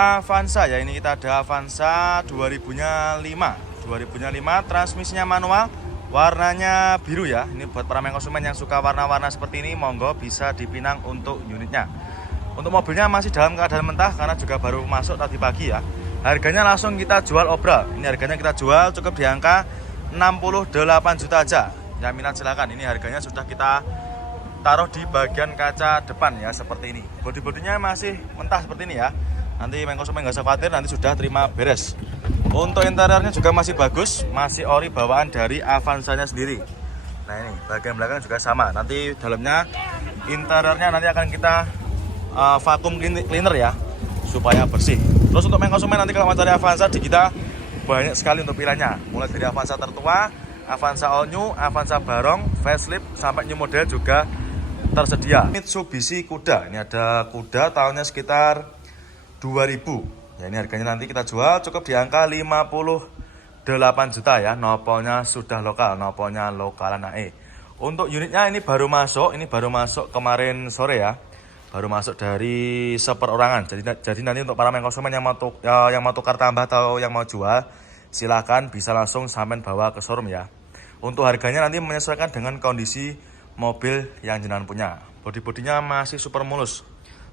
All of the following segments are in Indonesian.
Avanza ya. Ini kita ada Avanza 2005 transmisinya manual, warnanya biru ya. Ini buat para konsumen yang suka warna-warna seperti ini, monggo bisa dipinang untuk unitnya. Untuk mobilnya masih dalam keadaan mentah karena juga baru masuk tadi pagi ya. Harganya langsung kita jual obral. Ini harganya kita jual cukup di angka 68 juta aja. Yang minat silakan. Ini harganya sudah kita taruh di bagian kaca depan ya, seperti ini. Bodi-bodinya masih mentah seperti ini ya. Nanti konsumen nggak usah khawatir, nanti sudah terima beres. Untuk interiornya juga masih bagus, masih ori bawaan dari Avanza-nya sendiri. Nah ini bagian belakang juga sama. Nanti dalamnya interiornya nanti akan kita vakum cleaner ya, supaya bersih. Terus untuk konsumen nanti kalau mau cari Avanza di kita banyak sekali untuk pilihannya. Mulai dari Avanza tertua, Avanza all new, Avanza barong, facelift sampai new model juga tersedia. Mitsubishi Kuda. Ini ada Kuda tahunnya sekitar 2000. Ya, ini harganya nanti kita jual cukup di angka 58 juta ya. Nopolnya sudah lokal, nopolnya lokalan AE. Untuk unitnya ini baru masuk kemarin sore ya. Baru masuk dari seperorangan. Jadi nanti untuk para konsumen yang mau tukar tambah atau yang mau jual, silakan bisa langsung sampean bawa ke showroom ya. Untuk harganya nanti menyesuaikan dengan kondisi mobil yang jenengan punya. Bodi-bodinya masih super mulus.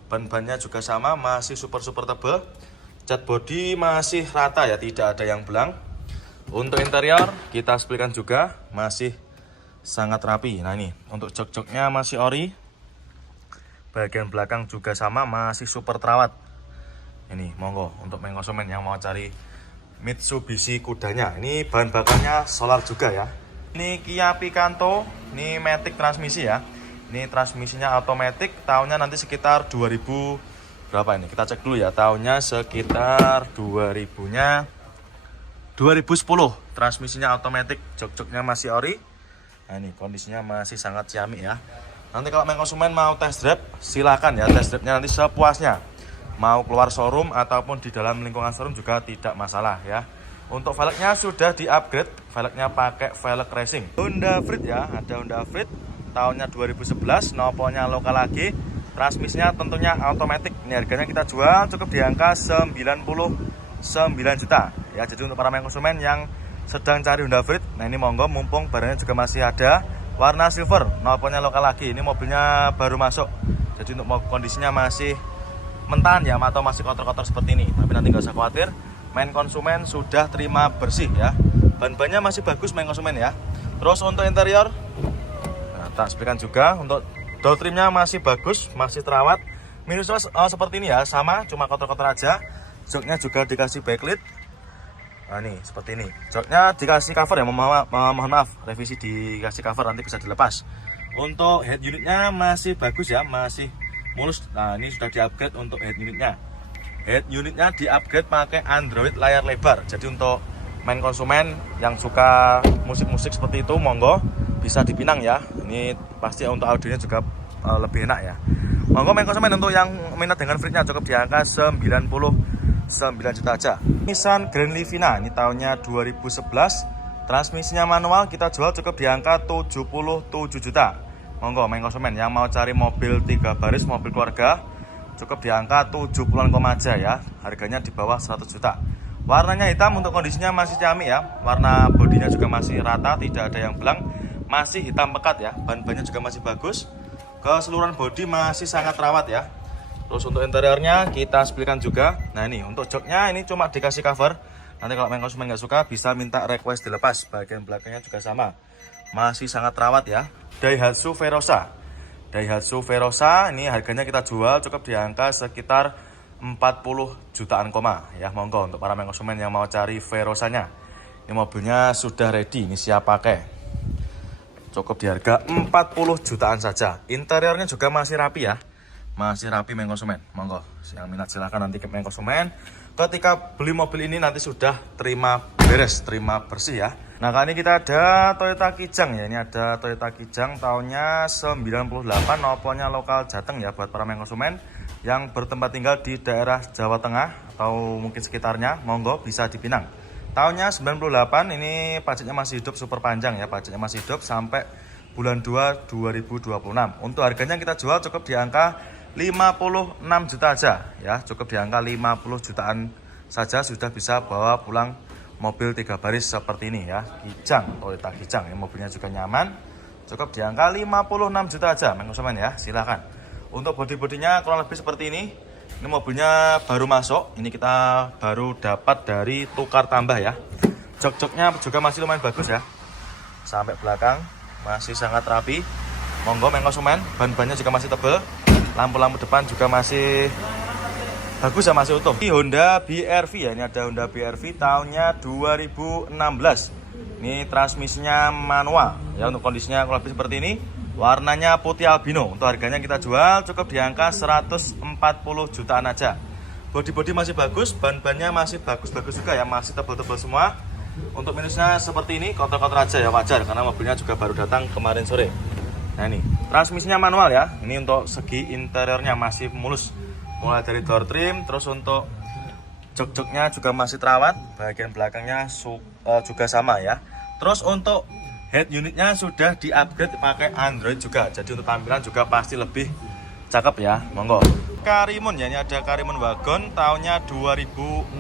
Ban-bannya juga sama, masih super tebal. Cat bodi masih rata ya, tidak ada yang belang. Untuk interior kita sepilkan juga masih sangat rapi. Nah ini untuk jok-joknya masih ori. Bagian belakang juga sama, masih super terawat. Ini monggo untuk konsumen yang mau cari Mitsubishi Kudanya. Ini bahan bakarnya solar juga ya. Ini Kia Picanto, ini matic transmisi ya. Ini transmisinya automatic, tahunnya nanti sekitar 2000 berapa ini? Kita cek dulu ya, tahunnya sekitar 2000-nya 2010. Transmisinya automatic, jok-joknya masih ori. Nah ini kondisinya masih sangat ciamik ya. Nanti kalau konsumen mau test drive, silakan ya, test drive-nya nanti sepuasnya. Mau keluar showroom ataupun di dalam lingkungan showroom juga tidak masalah ya. Untuk velgnya sudah di-upgrade, velgnya pakai velg racing. Honda Freed ya, ada Honda Freed tahunnya 2011, nopolnya lokal lagi. Transmisinya tentunya automatic. Ini harganya kita jual cukup di angka 99 juta. Ya, jadi untuk para konsumen yang sedang cari Honda Freed, nah ini monggo, mumpung barangnya juga masih ada. Warna silver, nopolnya lokal lagi. Ini mobilnya baru masuk. Jadi untuk kondisinya masih mentahan ya, atau masih kotor-kotor seperti ini. Tapi nanti nggak usah khawatir, konsumen sudah terima bersih ya. Ban-bannya masih bagus konsumen ya. Terus untuk interior, nah, tak sepilkan juga. Untuk door trimnya masih bagus, masih terawat. Minusnya seperti ini ya, sama, cuma kotor-kotor aja. Joknya juga dikasih backlit. Nah ini seperti ini. Joknya dikasih cover ya, mohon maaf, revisi dikasih cover, nanti bisa dilepas. Untuk head unitnya masih bagus ya, masih mulus. Nah ini sudah di-upgrade untuk head unitnya. Head unitnya di-upgrade pakai Android layar lebar. Jadi untuk konsumen yang suka musik-musik seperti itu, monggo bisa dipinang ya. Ini pasti untuk audionya juga lebih enak ya. Monggo konsumen untuk yang minat dengan Freed-nya cukup di angka 99 juta aja. Nissan Grand Livina, ini tahunnya 2011. Transmisinya manual, kita jual cukup di angka 77 juta. Monggo konsumen yang mau cari mobil 3 baris, mobil keluarga, cukup di angka 70-an aja ya. Harganya di bawah 100 juta. Warnanya hitam, untuk kondisinya masih ciamik ya. Warna bodinya juga masih rata, tidak ada yang belang. Masih hitam pekat ya. Ban-bannya juga masih bagus. Keseluruhan bodi masih sangat rawat ya. Terus untuk interiornya kita sepilkan juga. Nah ini untuk joknya ini cuma dikasih cover. Nanti kalau konsumen nggak suka bisa minta request dilepas. Bagian belakangnya juga sama, masih sangat rawat ya. Daihatsu Verosa. Daihatsu Verosa ini harganya kita jual cukup di angka sekitar 40 jutaan ya. Monggo untuk para konsumen yang mau cari Verosanya. Ini mobilnya sudah ready, ini siap pakai. Cukup di harga 40 jutaan saja. Interiornya juga masih rapi ya. Masih rapi konsumen. Monggo yang minat silahkan nanti ke konsumen. Ketika beli mobil ini nanti sudah terima beres, terima bersih ya. Nah kali ini kita ada Toyota Kijang ya. Ini ada Toyota Kijang tahunnya 98, nopolnya lokal Jateng ya, buat para konsumen yang bertempat tinggal di daerah Jawa Tengah atau mungkin sekitarnya, monggo bisa dipinang. Tahunnya 98, ini pajaknya masih hidup, super panjang ya, pajaknya masih hidup sampai bulan 2 2026. Untuk harganya kita jual cukup di angka 56 juta aja ya, cukup di angka 50 jutaan saja sudah bisa bawa pulang mobil 3 baris seperti ini ya, Kijang, Toyota Kijang ya, mobilnya juga nyaman, cukup di angka 56 juta aja konsumen ya, silahkan. Untuk bodi-bodinya kurang lebih seperti ini mobilnya baru masuk, ini kita baru dapat dari tukar tambah ya. Jok-joknya juga masih lumayan bagus ya, sampai belakang masih sangat rapi, monggo konsumen. Ban-bannya juga masih tebal, lampu-lampu depan juga masih bagus ya, masih utuh. Ini Honda BRV ya, ini ada Honda BRV tahunnya 2016. Ini transmisinya manual ya, untuk kondisinya kurang lebih seperti ini. Warnanya putih albino. Untuk harganya kita jual cukup di angka 140 jutaan aja. Bodi-bodi masih bagus, ban-bannya masih bagus-bagus juga ya, masih tebal-tebal semua. Untuk minusnya seperti ini, kotor-kotor aja ya, wajar karena mobilnya juga baru datang kemarin sore. Nah ini, transmisinya manual ya. Ini untuk segi interiornya masih mulus, mulai dari door trim, terus untuk jok-joknya juga masih terawat, bagian belakangnya juga sama ya. Terus untuk head unitnya sudah di-upgrade pakai Android juga, jadi untuk tampilan juga pasti lebih cakep ya, monggo. Karimun ya, ini ada Karimun Wagon tahunnya 2016.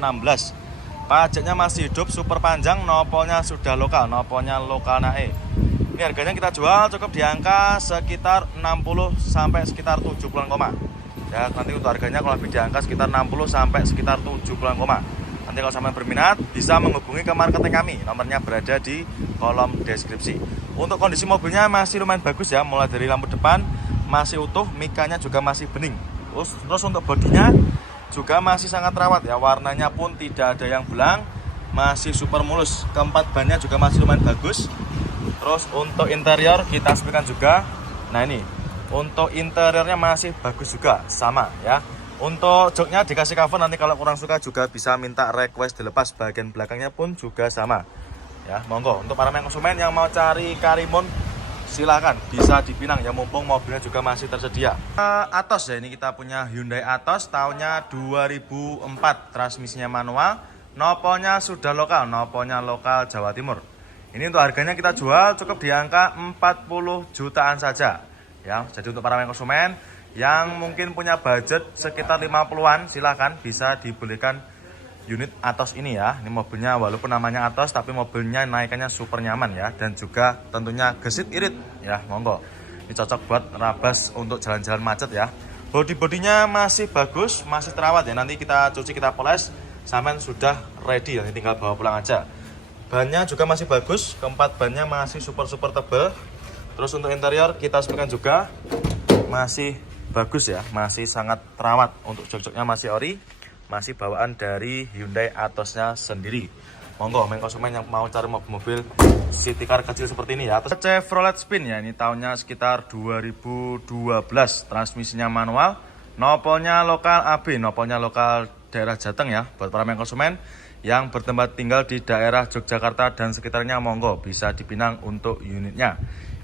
Pajaknya masih hidup, super panjang, nopolnya sudah lokal, nopolnya lokal naik. Ini harganya kita jual cukup di angka sekitar 60 sampai sekitar 70-an koma. Ya, nanti untuk harganya kalau lebih di angka sekitar 60 sampai sekitar 70-an koma. Nanti kalau sampai berminat bisa menghubungi ke marketing kami. Nomornya berada di kolom deskripsi. Untuk kondisi mobilnya masih lumayan bagus ya, mulai dari lampu depan masih utuh, mikanya juga masih bening. Terus untuk bodinya juga masih sangat terawat ya, warnanya pun tidak ada yang belang, masih super mulus. Keempat bannya juga masih lumayan bagus. Terus untuk interior kita sepikan juga. Nah ini, untuk interiornya masih bagus juga, sama ya. Untuk joknya dikasih cover, nanti kalau kurang suka juga bisa minta request dilepas. Bagian belakangnya pun juga sama ya, monggo. Untuk para konsumen yang mau cari Karimun silakan, bisa dipinang ya, mumpung mobilnya juga masih tersedia. Atos ya, ini kita punya Hyundai Atos tahunnya 2004, transmisinya manual, nopolnya sudah lokal, nopolnya lokal Jawa Timur. Ini untuk harganya kita jual cukup di angka 40 jutaan saja ya. Jadi untuk para konsumen yang mungkin punya budget sekitar 50-an, silahkan bisa dibelikan unit Atos ini ya. Ini mobilnya walaupun namanya Atos, tapi mobilnya naikannya super nyaman ya, dan juga tentunya gesit irit ya, monggo. Ini cocok buat rabas untuk jalan-jalan macet ya. Bodi-bodinya masih bagus, masih terawat ya, nanti kita cuci, kita poles, sampean sudah ready ya, tinggal bawa pulang aja. Bannya juga masih bagus, keempat bannya masih super tebal. Terus untuk interior kita sepikan juga masih bagus ya, masih sangat terawat. Untuk jok-joknya masih ori, masih bawaan dari Hyundai Atosnya sendiri. Monggo konsumen yang mau cari mobil city car kecil seperti ini ya. Terus Chevrolet Spin ya, ini tahunnya sekitar 2012, transmisinya manual, nopolnya lokal AB, nopolnya lokal daerah Jateng ya. Buat para konsumen yang bertempat tinggal di daerah Yogyakarta dan sekitarnya, monggo bisa dipinang untuk unitnya.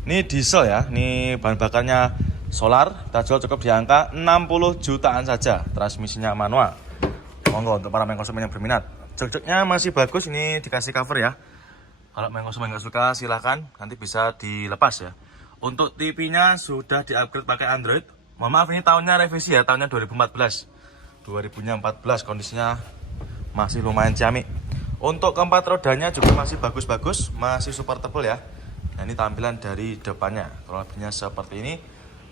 Ini diesel ya, ini bahan bakarnya solar, kita jual cukup di angka 60 jutaan saja, transmisinya manual. Monggo untuk para konsumen yang berminat. Jok-joknya masih bagus, ini dikasih cover ya. Kalau konsumen nggak suka silahkan, nanti bisa dilepas ya. Untuk TV-nya sudah di-upgrade pakai Android. Mohon maaf, ini tahunnya revisi ya, tahunnya 2014. 2014 kondisinya masih lumayan ciamik. Untuk keempat rodanya juga masih bagus-bagus, masih super tebal ya. Nah ini tampilan dari depannya, kurang lebihnya seperti ini.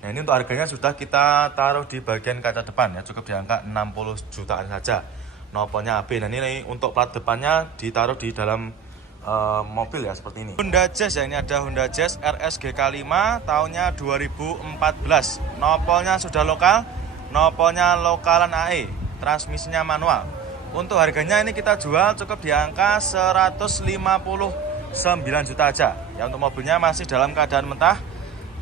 Nah ini untuk harganya sudah kita taruh di bagian kaca depan ya, cukup di angka 60 jutaan saja. Nopolnya AB. Nah ini untuk plat depannya ditaruh di dalam mobil ya, seperti ini. Honda Jazz ya, ini ada Honda Jazz RS GK5 tahunnya 2014. Nopolnya sudah lokal, nopolnya lokalan AE, transmisinya manual. Untuk harganya ini kita jual cukup di angka 159 juta aja ya. Untuk mobilnya masih dalam keadaan mentah,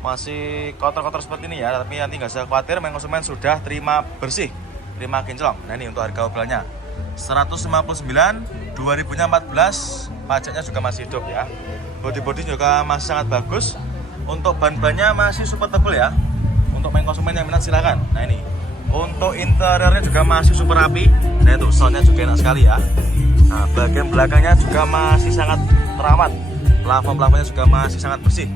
masih kotor-kotor seperti ini ya, tapi nanti nggak usah khawatir, konsumen sudah terima bersih, terima kinclong. Nah ini untuk harga mobilnya 159 2014, pajaknya juga masih hidup ya. Bodi-bodi juga masih sangat bagus. Untuk ban-bannya masih super tebal ya. Untuk konsumen yang minat silakan. Nah ini untuk interiornya juga masih super rapi. Nah itu soundnya juga enak sekali ya. Nah bagian belakangnya juga masih sangat terawat, plafon-plafonnya juga masih sangat bersih.